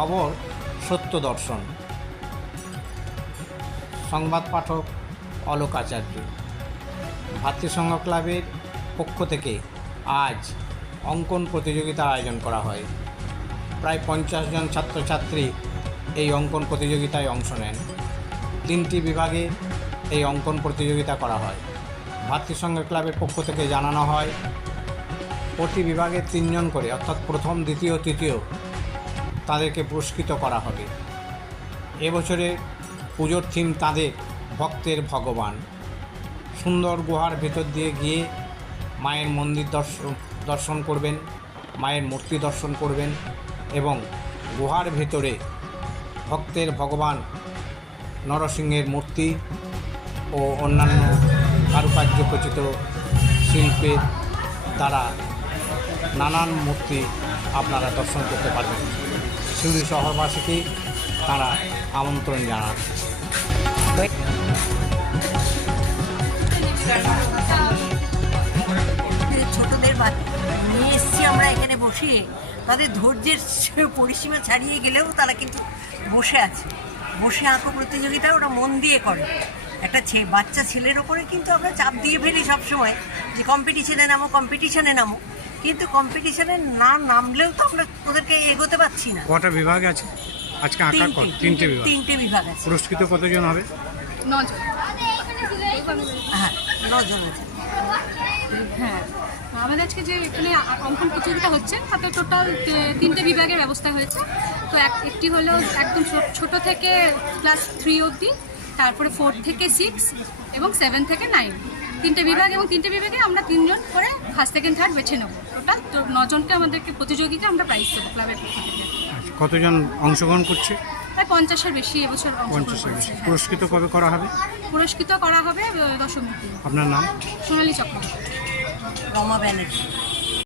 খবর, সত্য দর্শন। সংবাদ পাঠক অলোক আচার্য। ভাতৃসংঘ ক্লাবের পক্ষ থেকে আজ অঙ্কন প্রতিযোগিতার আয়োজন করা হয়। প্রায় পঞ্চাশ জন ছাত্রছাত্রী এই অঙ্কন প্রতিযোগিতায় অংশ নেন। তিনটি বিভাগে এই অঙ্কন প্রতিযোগিতা করা হয়। ভাতৃসংঘ ক্লাবের পক্ষ থেকে জানানো হয়, প্রতি বিভাগে তিনজন করে, অর্থাৎ প্রথম, দ্বিতীয়, তৃতীয় তাদেরকে পুরস্কৃত করা হবে। এবছরে পুজোর থিম তাদের, ভক্তের ভগবান। সুন্দর গুহার ভেতর দিয়ে গিয়ে মায়ের মন্দির দর্শন দর্শন করবেন, মায়ের মূর্তি দর্শন করবেন এবং গুহার ভেতরে ভক্তের ভগবান নরসিংহের মূর্তি ও অন্যান্য কারুকার্য খচিত শিল্পের দ্বারা নানান মূর্তি আপনারা দর্শন করতে পারবেন। সিউড়ি শহরবাসীকে তারা আমন্ত্রণ জানান যে ছোটদের নিয়ে এসছি আমরা এখানে বসিয়ে তাদের ধৈর্যের পরিসীমা ছাড়িয়ে গেলেও তারা কিন্তু বসে আছে। বসে আঁকো প্রতিযোগিতা ওরা মন দিয়ে করে। একটা বাচ্চা ছেলের ওপরে কিন্তু আমরা চাপ দিয়ে ফেলি সবসময় যে কম্পিটিশনে নামো কম্পিটিশনে নামো। কিন্তু কম্পিটিশনে না নামলেও তো আমরা ওদেরকে এগোতে পারছি না। কটা বিভাগ আছে? আজকে আঁকা কর তিনটে বিভাগ। তিনটে বিভাগ আছে। পুরস্কৃত কতজন হবে? নজন। হ্যাঁ নজন আছে। হ্যাঁ। আমাদের আজকে যে এখানে আ- অঙ্কন প্রতিযোগিতা হচ্ছে তাতে টোটাল তিনটে বিভাগের ব্যবস্থা হয়েছে। তো এক একটি হলো একদম ছো- ছোট থেকে ক্লাস থ্রি অবধি তারপরে ফোর থেকে সিক্স এবং সেভেন থেকে নাইন তিনটে বিভাগ এবং তিনটে বিভাগে আমরা তিনজন করে ফার্স্ট সেকেন্ড থার্ড বেছে নেব। টোটাল তো নজনকে আমাদেরকে প্রতিযোগিতা আমরা প্রাইজ দেবো ক্লাবের পক্ষ থেকে। আচ্ছা, কতজন অংশগ্রহণ করছে? প্রায় পঞ্চাশের বেশি এবছর অংশগ্রহণ পঞ্চাশের বেশি। হ্যাঁ। পুরস্কৃত কবে করা হবে? পুরস্কৃত করা হবে দশমী আপনার নাম? সোনালী চক্রবর্তী। রমা ব্যানার্জি।